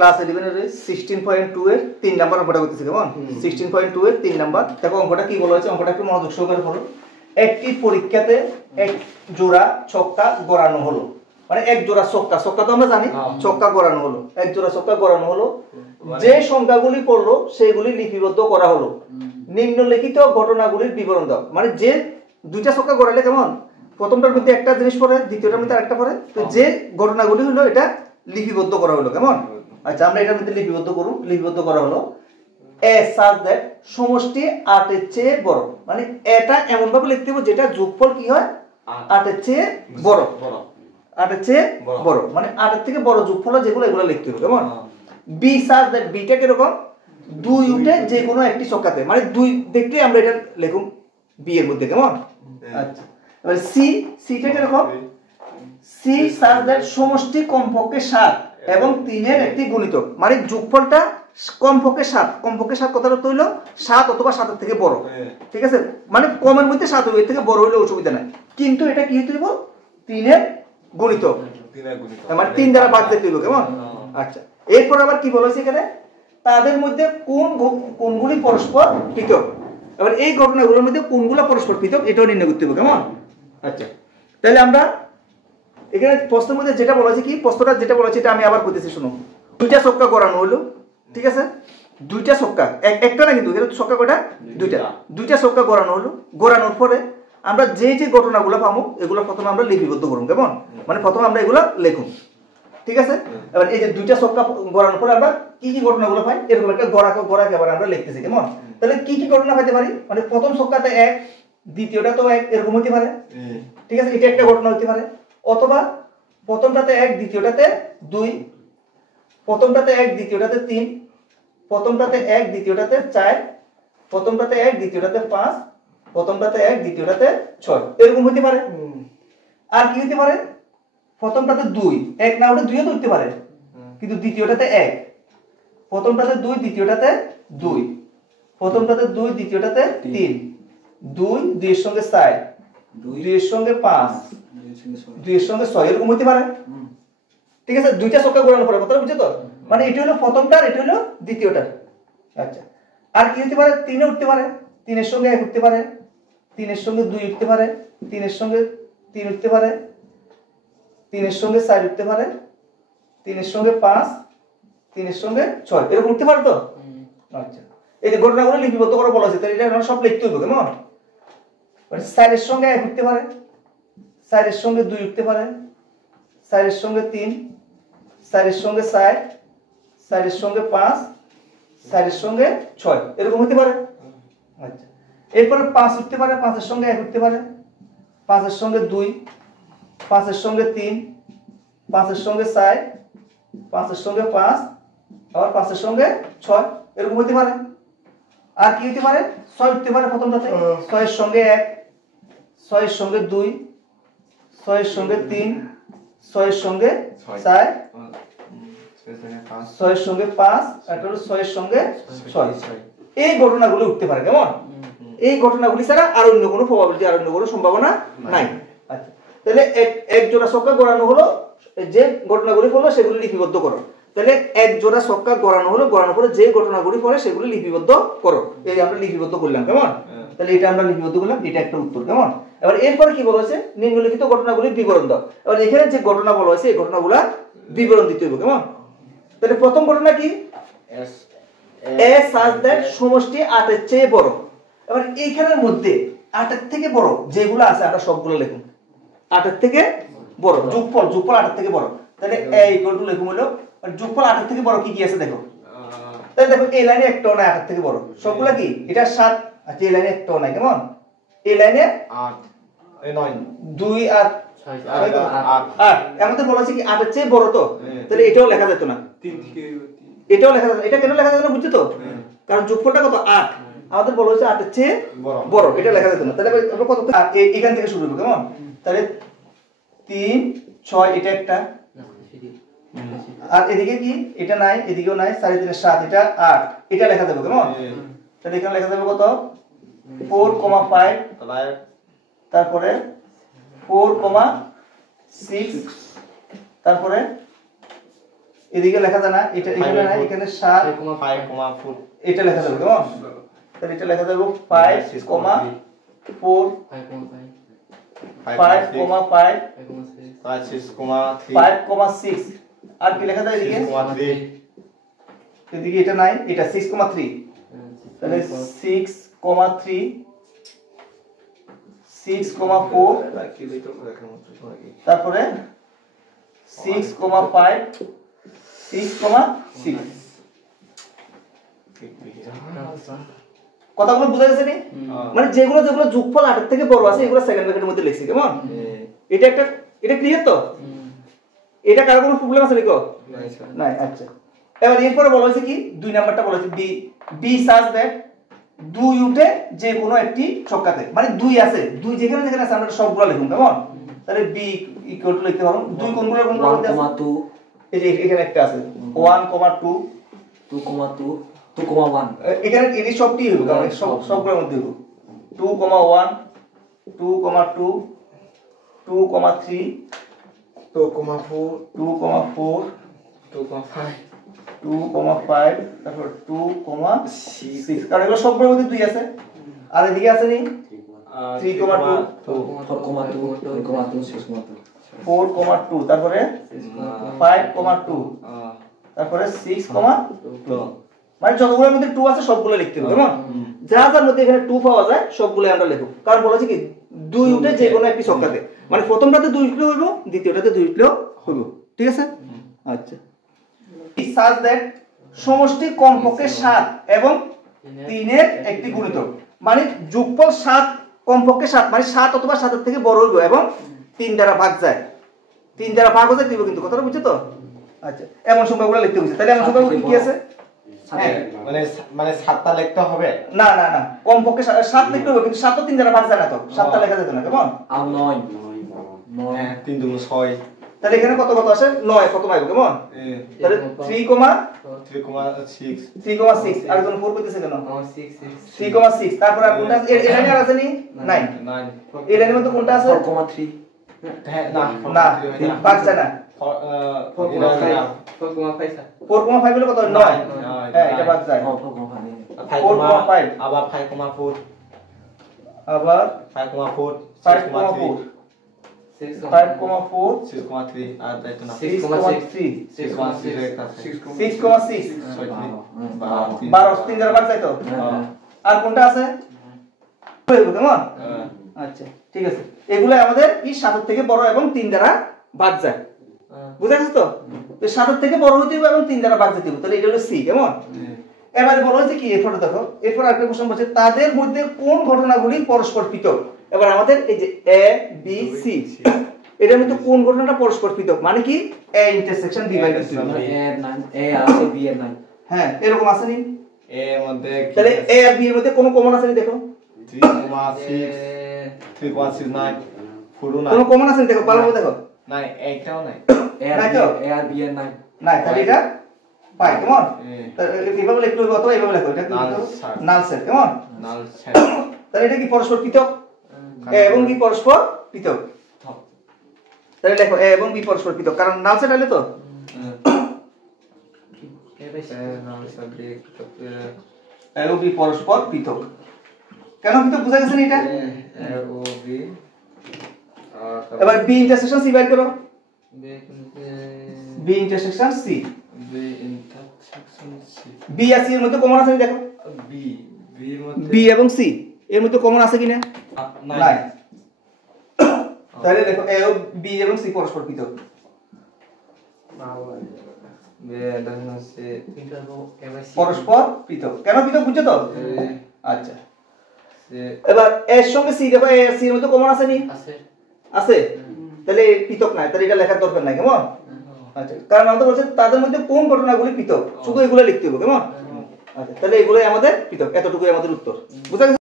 Class 11 এর 16.2 এর 3 number অঙ্কটা করতেছি কেমন 16.2 এর 3 নাম্বার দেখো অঙ্কটা কি বলা হয়েছে অঙ্কটা একটু মনোযোগ সহকারে পড়ো একটি পরীক্ষাতে এক জোড়া ছক্কা গড়ানো হলো মানে এক জোড়া ছক্কা তো আমরা জানি ছক্কা গড়ানো হলো এক জোড়া ছক্কা গড়ানো হলো যে সংখ্যাগুলি পড়লো সেগুলি লিপিবদ্ধ করা হলো নিম্নলিখিত ঘটনাগুলির বিবরণ দাও মানে যে দুইটা ছক্কা গড়ালে কেমন প্রথমটার মধ্যে একটা জিনিস পড়ে দ্বিতীয়টার মধ্যে আরেকটা পড়ে তো যে ঘটনাগুলি হলো এটা লিপিবদ্ধ করা হলো কেমন আচ্ছা আমরা এটার মধ্যে লিপিবদ্ধ করা হলো এ সাজ দ্যাট সমষ্টি 8 এর চেয়ে বড় মানে এটা এমন ভাবে লিখতে হবে যেটা যোগফল কি হয় 8 এর চেয়ে বড় 8 এর চেয়ে বড় মানে 8 এর থেকে বড় যোগফল যেগুলো এগুলো লিখতে হবে কেমন বি সাজ দ্যাট বিটা কি রকম 2 উঠে যে কোনো একটি সংখ্যাতে মানে 2 দেখলে আমরা এটা লিখুম বি এর মধ্যে কেমন আচ্ছা এবার সিটা কি রকম সি সাজ দ্যাট সমষ্টি কমপক্ষে 7 এবং 3 এর একটি গুণিতক মানে যোগফলটা কমপক্ষে 7 কথাটা তো হইলো 7 অথবা 7 এর থেকে বড় ঠিক আছে মানে কমের মধ্যে 7 হবে এর থেকে বড় হইলে অসুবিধা নাই কিন্তু এটা কি হইতে হবে 3 এর গুণিতক মানে 3 দ্বারা ভাগ দিতে হবে কেমন আচ্ছা এরপর আবার কি বলা হয়েছে এখানে তাদের মধ্যে কোনগুলি পরস্পর পৃথক এবার এই ঘটনাগুলোর মধ্যে কোনগুলো পরস্পর পৃথক এটাও নির্ণয় করতে হবে কেমন আচ্ছা তাহলে আমরা এখানে প্রশ্নের মধ্যে যেটা বলা আছে কি প্রশ্নটা যেটা বলা আছে এটা আমি আবার কইতেছি শুনো দুইটা ছক্কা গড়ানো হলো ঠিক আছে দুইটা ছক্কা একটা না কিন্তু এটা ছক্কা কয়টা দুইটা ছক্কা গড়ানো হলো গড়ানোর পরে আমরা যে যে ঘটনাগুলো পাবো এগুলো প্রথমে আমরা লিপিবদ্ধ করব কেমন মানে প্রথমে আমরা এগুলো লিখুম ঠিক আছে এবার এই যে দুইটা ছক্কা গড়ানোর পরে আমরা কি কি ঘটনাগুলো পাই এরকম একটা গড়াকে আবার আমরা লিখতেছি কেমন তাহলে কি কি ঘটনা পাইতে পারি মানে প্রথম ছক্কাতে 1 দ্বিতীয়টা তো 1 এরকম হতে পারে ঠিক আছে এটা একটা ঘটনা হতে পারে অথবা প্রথমটাতে 1 দ্বিতীয়টাতে 2 প্রথমটাতে 1 দ্বিতীয়টাতে 3 প্রথমটাতে 1 দ্বিতীয়টাতে 4 প্রথমটাতে 1 দ্বিতীয়টাতে 5 প্রথমটাতে 1 দ্বিতীয়টাতে 6 এরকম হতে পারে আর কি হতে পারে প্রথমটাতে 2 1 না উঠে 2 তো উঠতে পারে কিন্তু দ্বিতীয়টাতে 1 প্রথমটাতে 2 দ্বিতীয়টাতে 2 প্রথমটাতে 2 দ্বিতীয়টাতে 3 2 এর সঙ্গে 4 2 এর সঙ্গে 5 2 এর সঙ্গে 6 এরকম হতে পারে ঠিক আছে দুইটা ছক্কা গড়ানোর পরে কথা বুঝছো তো মানে এটা হলো প্রথমটা আর এটা হলো দ্বিতীয়টা আচ্ছা আর কি হতে পারে 3 এ উঠতে পারে 3 এর সঙ্গে 1 উঠতে পারে 3 এর সঙ্গে 2 উঠতে পারে 3 এর সঙ্গে 3 উঠতে পারে 3 এর সঙ্গে 4 উঠতে পারে 3 এর সঙ্গে 5 3 এর সঙ্গে 6 এরকম উঠতে পারে তো আচ্ছা এই যে ঘটনাগুলো লিপিবদ্ধ করে বলা আছে তাহলে এটা আমরা সব লিখতে হবে কেমন মানে 4 এর সঙ্গে 1 উঠতে পারে 4 এর সঙ্গে 2 উঠতে পারে 4 এর সঙ্গে 3 4 এর সঙ্গে 4 4 এর সঙ্গে 5 4 এর সঙ্গে 6 এরকম হতে পারে আচ্ছা এরপরে 5 উঠতে পারে 5 এর সঙ্গে 1 উঠতে পারে 5 এর সঙ্গে 2 5 এর সঙ্গে 3 5 এর সঙ্গে 4 5 এর সঙ্গে 5 আবার 5 এর সঙ্গে 6 এরকম হতে পারে আর কি হতে পারে 6 উঠতে পারে প্রথমটাতে 6 এর সঙ্গে 1 6 এর সঙ্গে 2 6 এর সঙ্গে 3 6 এর সঙ্গে 4 6 এর সঙ্গে 5 আর 6 এর সঙ্গে 6 এই ঘটনাগুলো উঠতে পারে কেমন এই ঘটনাগুলি ছাড়া আর অন্য কোনো প্রবাবিলিটি আর অন্য কোনো সম্ভাবনা নাই আচ্ছা তাহলে এক জোড়া ছক্কা গড়ানো হলো যে ঘটনাগুলি হলো সেগুলি লিপিবদ্ধ করো তাহলে এক জোড়া ছক্কা গড়ানো হলো গড়ানোর পরে যে ঘটনাগুলি পড়ে সেগুলি লিপিবদ্ধ করো এই আমরা লিপিবদ্ধ করলাম কেমন তাহলে এটা আমরা লিপিবদ্ধ করলাম এটা একটা উত্তর কেমন এবার এরপরে কি বলা হয়েছে নিম্নলিখিত ঘটনাগুলির বিবরণ দাও এবার এখানে যে ঘটনা বলা হয়েছে এই ঘটনাগুলা বিবরণ দিতে হবে কেমন তাহলে প্রথম ঘটনা কি এ সাজ দ্যাট সমষ্টি 8 এর চেয়ে বড় এবার এইখানের মধ্যে 8 এর থেকে বড় যেগুলো আছে আমরা সবগুলো লিখুন 8 এর থেকে বড় যোগফল 8 এর থেকে বড় তাহলে a ইকুয়াল টু লিখুম হলো যোগফল 8 এর থেকে বড় কি কি আছে দেখো তাহলে দেখো এই লাইনে একটাও নাই 8 এর থেকে বড় সবগুলা কি এটা 7 আচ্ছা এই লাইনে একটাও নাই কেমন এই লাইনে 8 এই 9 2 আর 8 আমাদের বলেছে কি 8 এর চেয়ে বড় তো তাহলে এটাও লেখা যেত না 3 থেকে এটাও লেখা যেত এটা কেন লেখা যেত না বুঝছো তো কারণ যোগফলটা কত 8 আমাদের বলা হয়েছে 8 এর চেয়ে বড় এটা লেখা যেত না তাহলে আমরা কত এখান থেকে শুরু করব কেমন তাহলে 3 6 এটা একটা আর এদিকে কি এটা নাই এদিকেও নাই 4 3 7 এটা 8 এটা লেখা দেব কেমন তাহলে এখানে লেখা দেব কত 4,5 তারপরে 4,6 তারপরে এদিকে লেখা যায় না, এটা এখানে নাই, এখানে 7 5,4 এটা লেখা যাবে কেমন? তাহলে এটা লেখা যাবে 5, 4 5,5 5,6 আর কি লেখা যায় এদিকে? এদিকে এটা নাই, এটা 6,3 তাহলে 6,3 6,4 তারপরে 6,5 6,6 কথাগুলো বোঝা গেছে নি? মানে যেগুলো যেগুলো যোগফল 8 এর থেকে বড় আছে এগুলো সেকেন্ড ব্র্যাকেটের মধ্যে লিখছি কেমন? এটা ক্লিয়ার তো? এটা কারো কোনো প্রবলেম আছে নাকি? নাই। আচ্ছা, এবার এরপরে বলা হয়েছে কি 2 নাম্বারটা বলা হয়েছে বি সাজ দ্যাট 2 উঠে যে কোনো একটি ছক্কাতে, মানে 2 আছে, 2 যেখানে যেখানে আছে আমরা সবগুলো লিখুন কেমন? তাহলে বি ইকুয়াল টু লিখতে পারো 2 কোনগুলো কোনগুলো মধ্যে আছে? 1,2 এই যে এখানে একটা আছে 1,2 2,2 2,1 এখানে এটি সবটি হবে কারণ সবগুলোর মধ্যে হবে 2,1 2,2 2,3 2,4 2,4 2,5 2,5 তারপর 2,6 কারণ এগুলো সবগুলোর মধ্যে 2 আছে। আর এদিকে আছে নি 3,2 4,2 6,2 4,2 তারপরে 5,2 তারপরে 6,2 মানে যতগুলোর মধ্যে 2 আছে সবগুলো লিখতে হবে কেমন? যা যার মধ্যে এখানে 2 পাওয়া যায় সবগুলো আমরা লিখব, কারণ বলা আছে কি 2 উঠে যে কোনো একটি সংখ্যাতে, মানে প্রথমটাতে 2 উঠলেও হইব, দ্বিতীয়টাতে 2 উঠলেও হইব, ঠিক আছে? আচ্ছা, সাজ দ্যাট সমষ্টি কমপক্ষে 7 এবং 3 এর একটি গুণিতক, মানে যোগফল 7 কমপক্ষে 7 মানে 7 অথবা 7 এর থেকে বড় হইব এবং 3 দ্বারা ভাগ যায়, 3 দ্বারা ভাগ হয়ে দিব, কিন্তু কথাটা বুঝছো তো? আচ্ছা, এমন সংখ্যাগুলো লিখতে হবে। তাহলে এমন সংখ্যাগুলো কি আছে? মানে 7টা লিখতে হবে না না না, কমপক্ষে 7 লিখতে হবে, কিন্তু 7 তো 3 দ্বারা ভাগ যায় না, তো 7টা লেখা যেত না কেমন? আর 9 3 2 6 তাহলে এখানে কত কত আসে? 9 কত পাইবো কেমন? তাহলে 3,6 3,6 আর কোন 4 কইতেছে কেন? 3,6 তারপর আর কোনটা এর লাইনে আর আছে নি? 9 এই লাইনের মধ্যে কোনটা আছে? 4,3 না ভাগ যায় না। 4,5 হলো কত? 9 হ্যাঁ এটা ভাগ যায় 4,5 আবার 5,4 আবার 5,4 5,4 6,3 আর দাইতো না 6,3 6,6 একটা 6,6 12 3 দ্বারা ভাগ যায় তো? আর কোনটা আছে? কেমন? আচ্ছা ঠিক আছে, এগুলো আমাদের কি 7 থেকে বড় এবং 3 দ্বারা ভাগ যায়, বুঝা গেছে তো? 7 থেকে বড় হইতে হবে এবং 3 দ্বারা ভাগ যেতে হবে, তাহলে এটা হলো সি কেমন? এবারে বলা হয়েছে কি এরপরে দেখো, এরপর আরেকটা প্রশ্ন বলছে তাদের মধ্যে কোন ঘটনাগুলি পরস্পর পৃথক। এবার আমাদের এই যে এ বি সি এটার মধ্যে কোন ঘটনাটা পরস্পর পৃথক, মানে কি A intersection B by C, A আছে বি এর 9 হ্যাঁ এরকম আছে নি? এ এর মধ্যে তাহলে এ আর বি এর মধ্যে কোন কমন আছে নি দেখো? 3,6 পুরো না কোন কমন আছে নি দেখো, ভালো করে দেখো। নাই একটাও নাই এ আর বি এর 9 নাই, তাহলে এটা পাই কেমন? তাহলে এইভাবে লিখতে হবে অথবা এইভাবে লেখো, এটা কি নাল সেট কেমন? Null set. তাহলে এটা কি পরস্পর পৃথক? এ এবং বি পরস্পর পৃথক, তাহলে লেখো এ এবং বি পরস্পর পৃথক, কারণ নাল সেট হলে তো এ এবং বি পরস্পর পৃথক। কেন পৃথক বুঝা গেছে না এটা? এ ও বি এবার বি ইন্টারসেকশন সি বের করো, বি ইন্টারসেকশন সি, বি আর সি এর মধ্যে কমন আছে দেখো, বি এর মধ্যে বি এবং সি এর মধ্যে কমন আছে কিনা? নাই। তাহলে দেখো এ ও বি এবং সি পরস্পর পৃথক, পরস্পর পৃথক। কেন পৃথক বুঝছো তো? আচ্ছা, এবার এর সঙ্গে সি দেখো, এ আর সি এর মধ্যে কমন আছে নি? আছে, তাহলে পৃথক নাই, তাহলে এটা লেখার দরকার নাই কেমন? আচ্ছা, কারণ আমাদের বলছে তাদের মধ্যে কোন ঘটনাগুলি পৃথক, শুধু এগুলো লিখতে হবে কেমন? আচ্ছা, তাহলে এগুলোই আমাদের পৃথক, এতটুকুই আমাদের উত্তর, বুঝা গেছে?